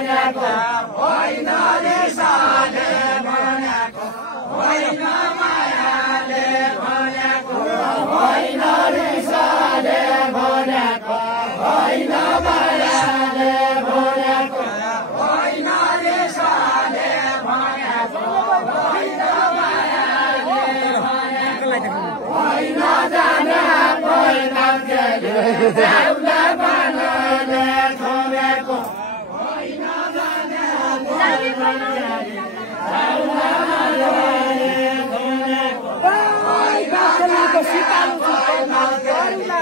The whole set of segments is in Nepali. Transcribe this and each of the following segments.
भनेको होइन रिसाले भनेको होइन मायाले भनेको होइन रिसाले भनेको होइन मायाले भनेको होइन रिसाले भनेको होइन मायाले भनेको होइन जाने कोही मान्छेले एउटै बनाले छोडेको होइन जाने कोही मान्छेले एउटै बनाले छोडेको होइन जाने कोही मान्छेले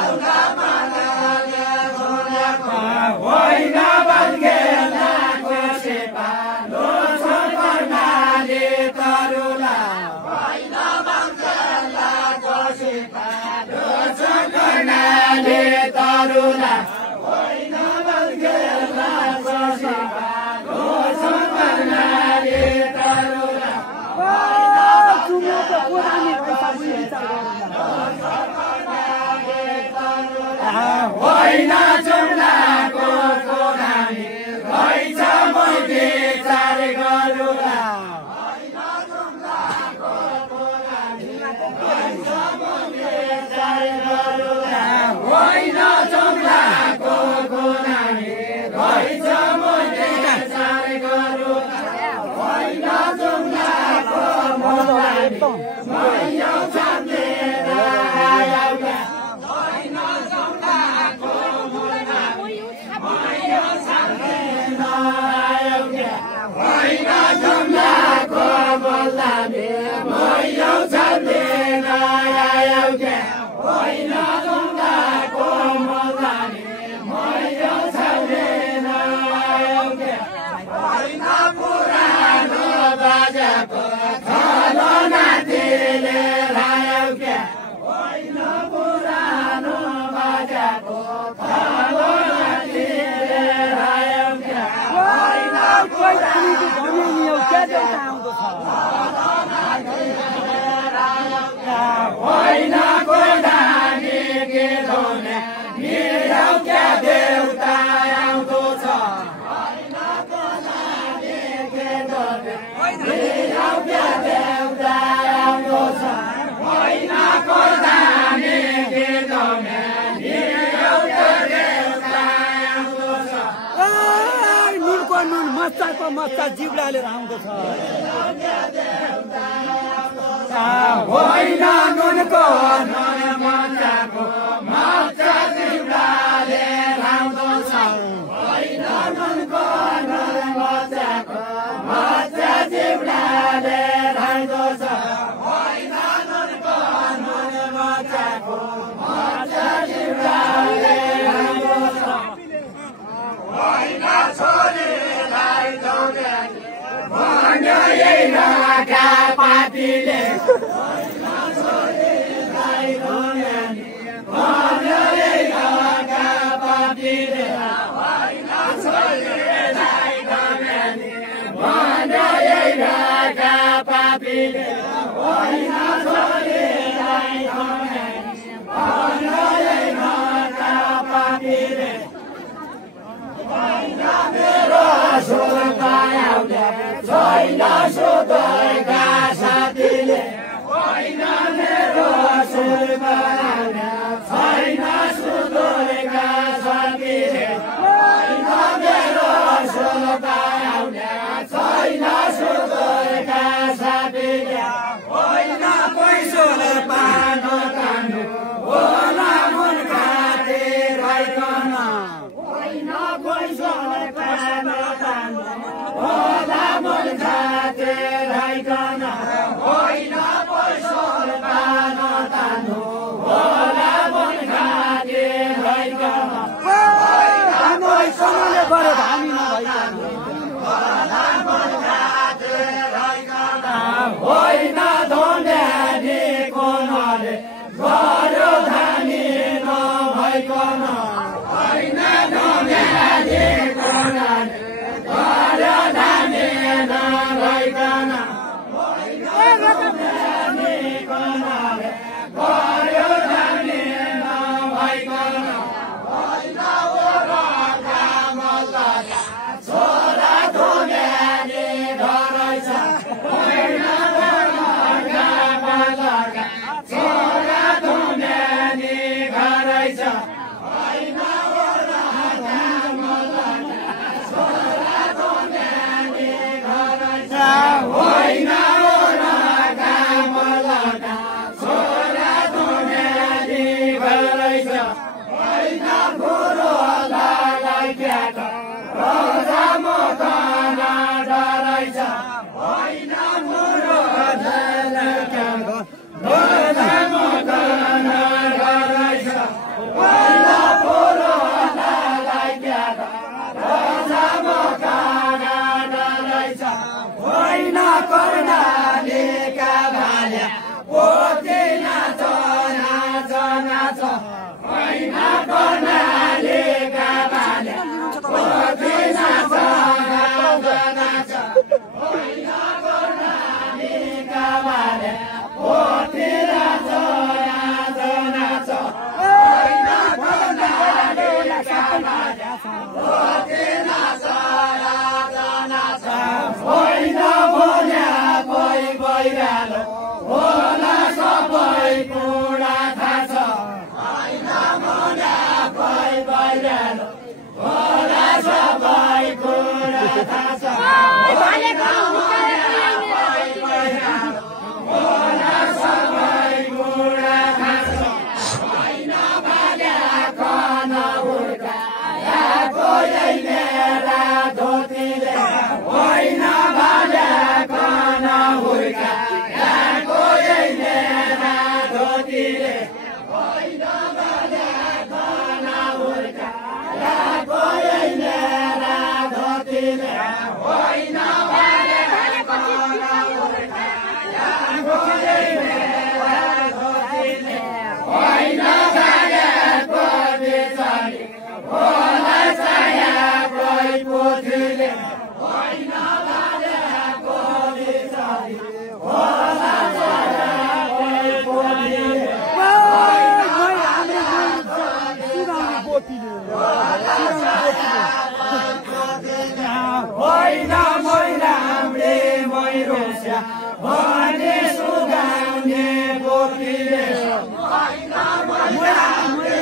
एउटै बनाले छोडेको होइन बन्गेलाको सिपालु छ कर्णाली तरुला होइन बन्गेलाको सिपालु छ कर्णाली तरुला होइन बन्गेलाको सिपालु छ कर्णाली तरुला होइन जुम्लाको कोरानी रहेछ मैले चार गरुला होइन जुम्लाको कोरानी रहेछ मैले चार गरुला होइन जुम्लाको कोरानी रहेछ मैले चार गरुला होइन जुम्लाको कोरानी मैले छान्ने रायाउला होइन जुम्लाको कोरानी मैले छान्ने रायाउला होइन जुम्लाको कोरानी मैले छान्ने रायाउला होइन जुम्लाको कोरानी मैले छान्ने रायाउला होइन पुरानो बाजाको थलो नातिले रायाउला होइन पुरानो बाजाको थलो नातिले रायाउला होइन पुरानो होइन कोडानी के धोने मेरो क्या देउता आउँदो छ होइन कोडानी के धोने मेरो क्या देउता आउँदो छ होइन कोडानी के धोने मेरो क्या देउता आउँदो छ नुनको नुन मच्चाको मच्चा जिब्राले आउँदो छ होइन नुनको नुन मच्चाको मच्चा जिब्राले आउँदो छ होइन नुनको नुन मच्चाको मच्चा जिब्राले आउँदो छ होइन नुनको नुन मच्चाको मच्चा जिब्राले आउँदो छ होइन छोरीलाई जोडेको भन्यो यही रागा पार्टीले होइन छोरीलाई जोडेको भन्यो यही रागा पार्टीले होइन छोरीलाई जोडेको भन्यो यही रागा पार्टीले होइन छोरीलाई जोडेको भन्यो यही रागा पार्टीले होइन मेरो सुरका आउने छैन सुतोका साथीले होइन मेरो सुरका आउने छैन सुतोका साथीले होइन मेरो सुरका आउने छैन सुतोका साथीले होइन पैसोले पानो कानु होला मन खाते राइकन होइन पैसोले पानो कानु होला मन खाते राइकन होइन पैसोले पानो कानु होला मन खाते राइकन हाम्रो पैसोले गरे धामी नभइकन होला मन खाते राइकन होइन धोन्यानी कोनले गर्यो धामी नभइकन होइन धोन्यानी कोनले गर्यो धामी नभइकन होइन धोन्यानी कोनले गर्यो धामी नभइकन होइन ओरा कामलाई होइन कर्णालीका भाल्या पोथी नाच नाच नाच होइन कर्णालीका भाल्या पोथी नाच नाच नाच होइन कर्णालीका भाल्या पोथी नाच नाच नाच होइन कर्णालीका भाल्या पोथी नाच नाच नाच होइन बोल्या कोही भइरालो होला सबै कुरा थाहा छ होइन बोल्या कोही भइरालो होला सबै कुरा थाहा छ होइन बोल्या कोही भइरालो होला सबै कुरा थाहा छ होइन बोल्या कन हुर्काएको मेरा धोतीले होइन बोल्या कन हुर्काएको मेरा धोतीले होइन बोल्या कन हुर्काएको मेरा धोतीले होइन बोल्या कन हुर्काएको मेरा धोतीले होइन भागेको बिचरी होला छाया कोही पोथीले होइन भागेको बिचरी होला छाया कोही पोथीले होइन मैरामले मैरोस्या भने सुगाउने पोथीले होइन मैरामले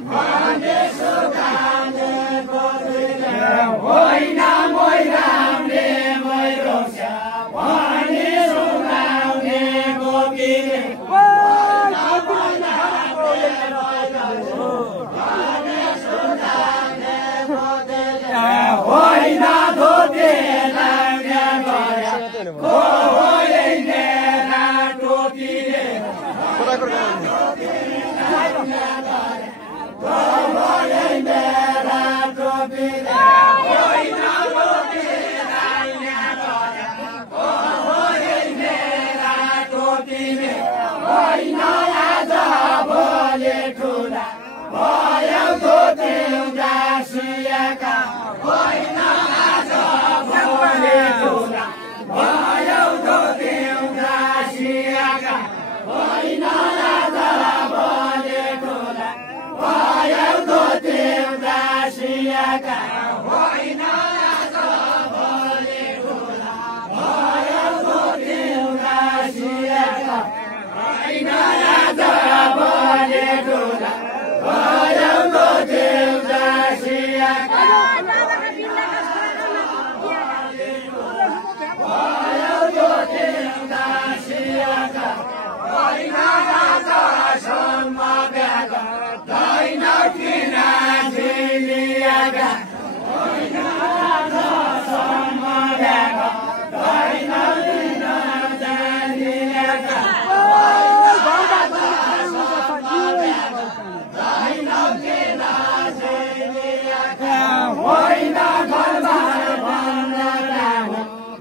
भने सुगाउने पोथीले होइन मैरामले मैरोस्या भने सुगाउने पोथीले होइन धोते लाग्ने गया को होइन टोपीले मेरा टोपीले होइन धोते लाग्ने गया को मेरा टोपीले होइन आज भोलि ठुला भयो धोते गाँसिएका होइन आज भोलि ठुला भयो धोते गाँसिएका होइन आज भोलि ठुला भयो धोते गाँसिएका होइन आज भोलि ठुला भयो धोते गाँसिएका होइन आज भोलि ठुला भयो धोते गाँसिएका होइन राजा सम्म ब्याग होइन किन झिलिएका होइन राजा सम्म ब्याग होइन किन झिलिएका होइन किन झिलिएका होइन घरबार बन्द काम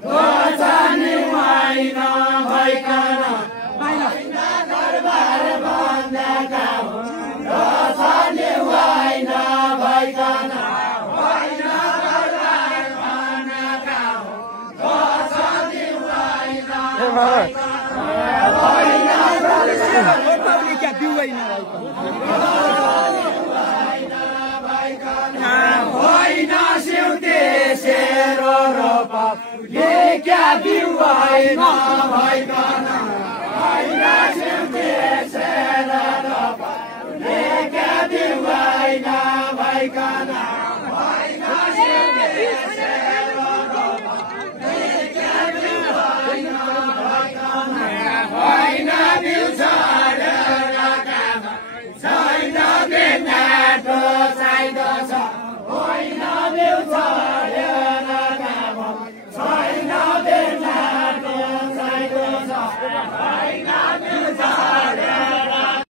गोचानी होइन भइकन होइन घरबार बन्द काम गोचानी होइन भइकन होइन घरबार बन्द काम गोचानी होइन होइन सिउते सेरो रोप क्या बिउ होइन भइकन होइन सिउते सेरो